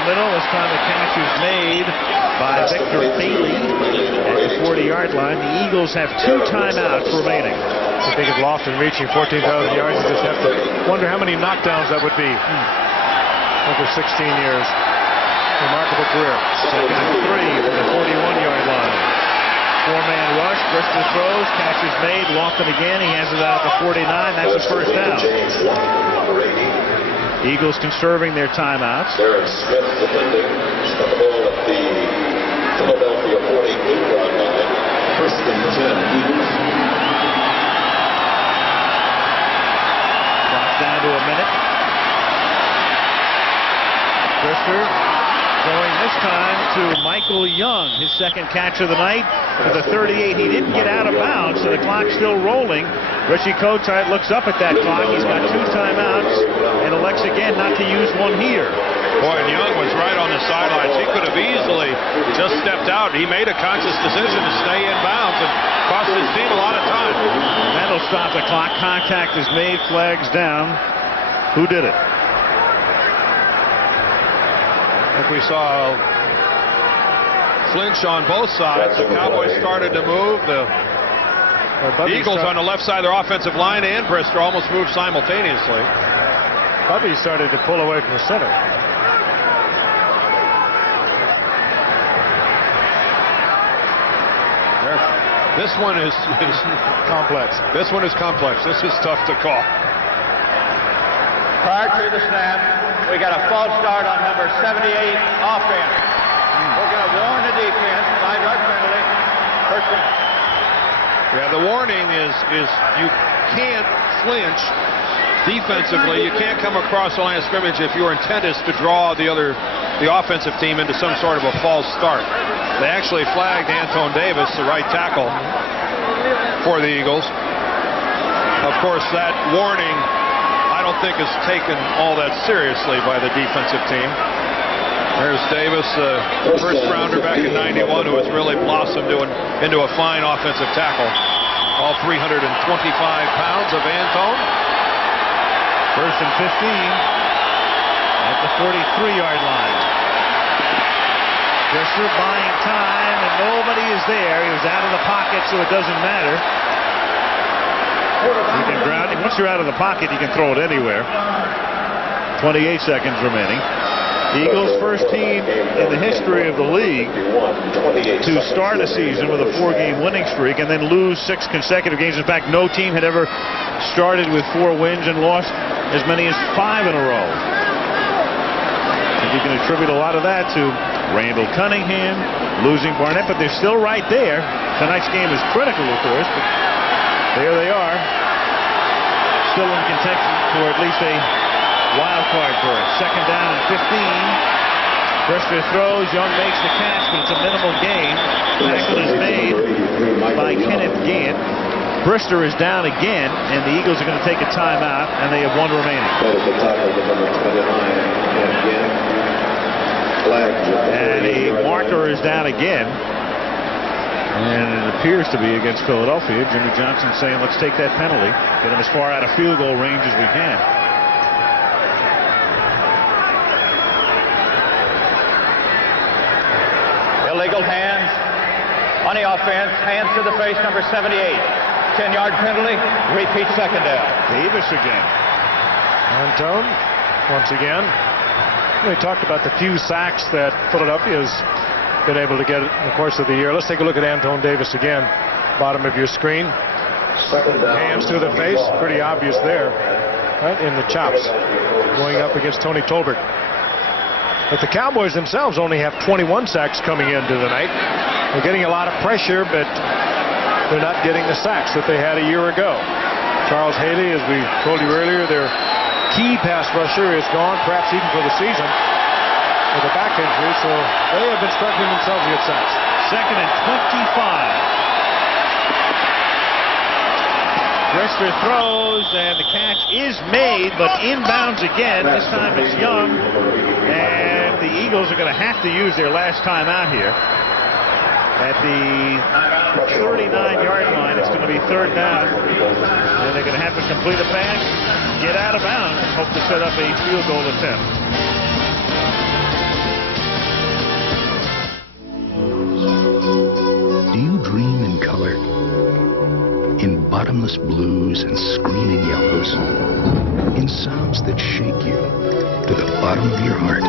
the middle. This time the catch is made by Victor Bailey at the 40-yard line. The Eagles have 2 timeouts remaining. I think it's lost in reaching 14,000 yards. You just have to wonder how many knockdowns that would be over 16 years. Remarkable career. Second and 3 from the 41-yard line. 4-man rush. Brister throws. Catch is made. Lofton again. He has it out at the 49. That's his first down. Eagles conserving their timeouts. Aaron Smith defending the ball at the Philadelphia 48-yard line. First and 10, Eagles. Clock down to a minute. Brister throwing this time to Michael Young, his second catch of the night to the 38. He didn't get out of bounds, so the clock's still rolling. Richie Kotite looks up at that clock. He's got 2 timeouts and elects again not to use one here. Boy, and Young was right on the sidelines. He could have easily just stepped out. He made a conscious decision to stay in bounds and cost his team a lot of time. That'll stop the clock. Contact is made. Flags down. Who did it? I think we saw flinch on both sides. The Cowboys started to move. The Eagles on the left side of their offensive line and Brister almost moved simultaneously. Bubby started to pull away from the center. This one is complex. This one is complex. This is tough to call. Prior to the snap, we got a false start on number 78 offense. We're going to warn the defense. 5-yard penalty. First down. Yeah, the warning is you can't flinch defensively. You can't come across the line of scrimmage if your intent is to draw the offensive team into some sort of a false start. They actually flagged Anton Davis, the right tackle, for the Eagles. Of course, that warning I don't think is taken all that seriously by the defensive team. There's Davis, first rounder back in '91, who has really blossomed into a fine offensive tackle. All 325 pounds of Anton. First and 15 at the 43-yard line. Brister buying time, and nobody is there. He was out of the pocket, so it doesn't matter. You can ground it. Once you're out of the pocket, you can throw it anywhere. 28 seconds remaining. The Eagles' first team in the history of the league to start a season with a 4-game winning streak and then lose 6 consecutive games. In fact, no team had ever started with 4 wins and lost as many as 5 in a row. And you can attribute a lot of that to Randall Cunningham, losing Barnett, but they're still right there. Tonight's game is critical, of course, but there they are, still in contention for at least a wild card berth. Second down and 15. Brister throws. Young makes the catch, but it's a minimal gain. Tackle is made by Kenneth Gant. Brister is down again, and the Eagles are going to take a timeout, and they have 1 remaining. And the marker is down again. And it appears to be against Philadelphia. Jimmy Johnson saying, let's take that penalty. Get him as far out of field goal range as we can. Illegal hands on the offense. Hands to the face, number 78. 10-yard penalty. Repeat second down. Davis again. Anton, once again. We talked about the few sacks that Philadelphia has been able to get in the course of the year. Let's take a look at Anton Davis again. Bottom of your screen. Hands to the face. Pretty obvious there. Right in the chops. Going up against Tony Tolbert. But the Cowboys themselves only have 21 sacks coming into the night. They're getting a lot of pressure, but they're not getting the sacks that they had a year ago. Charles Haley, as we told you earlier, their key pass rusher is gone, perhaps even for the season, with a back injury, so they have been struggling themselves to get sacks. Second and 25. Brister throws, and the catch is made, but inbounds again. This time it's Young, and the Eagles are going to have to use their last time out here. At the 39-yard line, it's going to be 3rd down, and they're going to have to complete a pass, get out of bounds, and hope to set up a field goal attempt. endless blues and screaming yellows, in sounds that shake you to the bottom of your heart,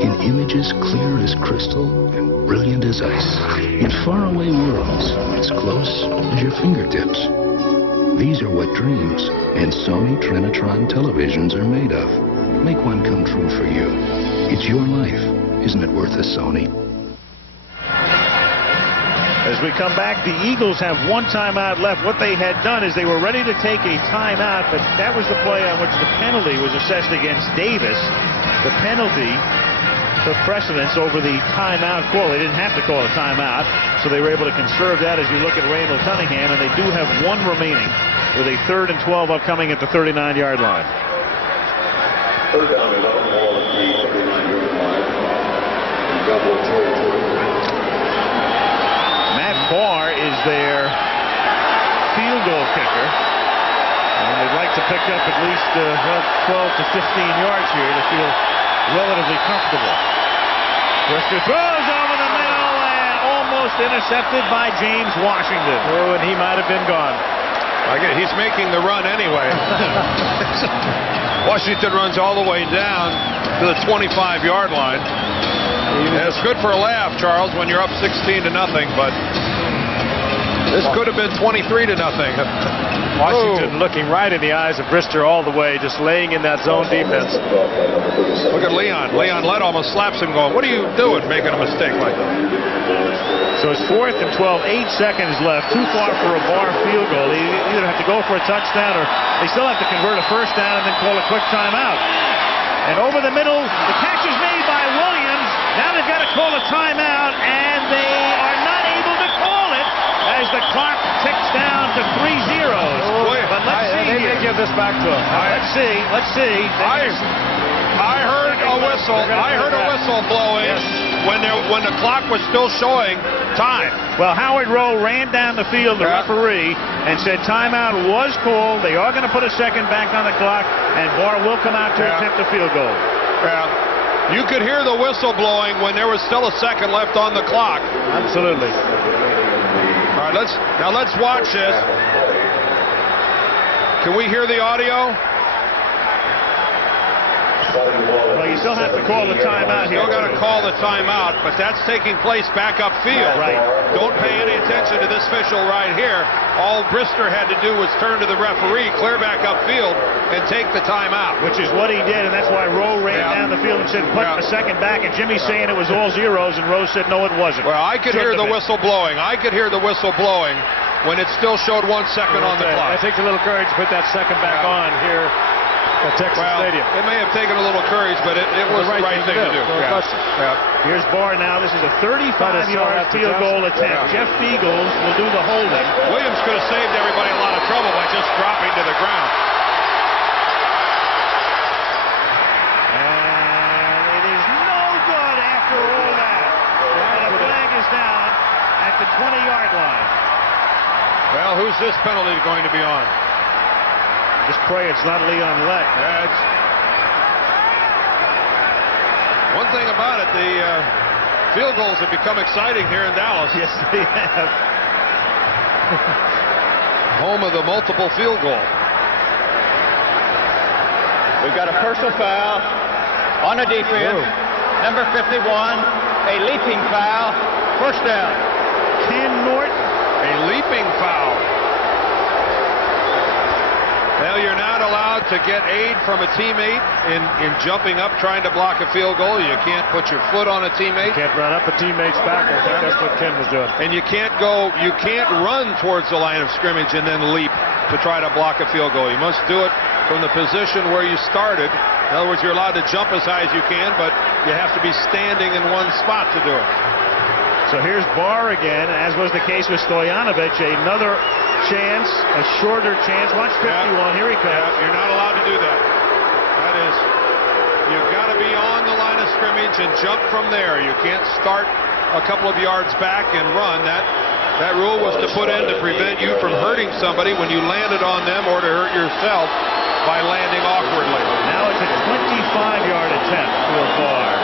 in images clear as crystal and brilliant as ice, in faraway worlds as close as your fingertips. These are what dreams and Sony Trinitron televisions are made of. Make one come true for you. It's your life. Isn't it worth a Sony? As we come back, the Eagles have one timeout left. What they had done is they were ready to take a timeout, but that was the play on which the penalty was assessed against Davis. The penalty took precedence over the timeout call. They didn't have to call a timeout, so they were able to conserve that as you look at Randall Cunningham, and they do have one remaining with a 3rd and 12 upcoming at the 39-yard line. Third down, 11, ball at the 39-yard line. Double territory. Matt Barr is their field goal kicker. And they'd like to pick up at least 12 to 15 yards here to feel relatively comfortable. Brister throws over the middle and almost intercepted by James Washington. Oh, and he might have been gone. He's making the run anyway. Washington runs all the way down to the 25-yard line. And it's good for a laugh, Charles, when you're up 16-0, but this could have been 23-0. Washington looking right in the eyes of Brister all the way, just laying in that zone defense. Look at Leon. Leon Lett almost slaps him going, what are you doing making a mistake like that? So it's 4th and 12, 8 seconds left. Too far for a Barr field goal. They either have to go for a touchdown or they still have to convert a first down and then call a quick timeout. And over the middle, the catch is made by Williams. Now they've got to call a timeout, and they are not able to call it as the clock ticks down to 3 zeros. But let's see. They may give this back to him. Let's see. Let's see. I heard a whistle. I heard a whistle blowing when the clock was still showing time. Well, Howard Rowe ran down the field, the referee, and said timeout was called. They are going to put a second back on the clock, and Barr will come out to attempt a field goal. You could hear the whistle blowing when there was still a second left on the clock. Absolutely. All right, let's watch this. Can we hear the audio? Well, you still have to call the timeout here. Still got to call the timeout, but that's taking place back upfield. Right. Don't pay any attention to this official right here. All Brister had to do was turn to the referee, clear back upfield, and take the timeout. Which is what he did, and that's why Rowe ran down the field and said, put a second back, and Jimmy's saying it was all zeros, and Rowe said, no, it wasn't. Well, I could hear the whistle blowing. I could hear the whistle blowing when it still showed 1 second on the clock. It takes a little courage to put that second back on here at Texas Stadium. It may have taken a little courage, but it was the right thing to do. Here's Barr now. This is a 35-yard field goal attempt. Jeff Beagles will do the holding. Williams could have saved everybody a lot of trouble by just dropping to the ground. And it is no good after all that. And a flag is down at the 20-yard line. Well, who's this penalty going to be on? Just pray it's not Leon Lett. One thing about it, the field goals have become exciting here in Dallas. Yes, they have. Home of the multiple field goal. We've got a personal foul on the defense. Whoa. Number 51, a leaping foul. First down. Ken Norton. A leaping foul. Well, you're not allowed to get aid from a teammate in jumping up trying to block a field goal. You can't put your foot on a teammate. You can't run up a teammate's back. I think that's what Ken was doing. And you can't run towards the line of scrimmage and then leap to try to block a field goal. You must do it from the position where you started. In other words, you're allowed to jump as high as you can, but you have to be standing in one spot to do it. So here's Barr again, as was the case with Stoyanovich. Another chance, a shorter chance. Watch 51. Here he comes. You're not allowed to do that. That is, you've got to be on the line of scrimmage and jump from there. You can't start a couple of yards back and run. That rule was to put in to prevent you from hurting somebody when you landed on them or to hurt yourself by landing awkwardly. Now it's a 25-yard attempt for Barr.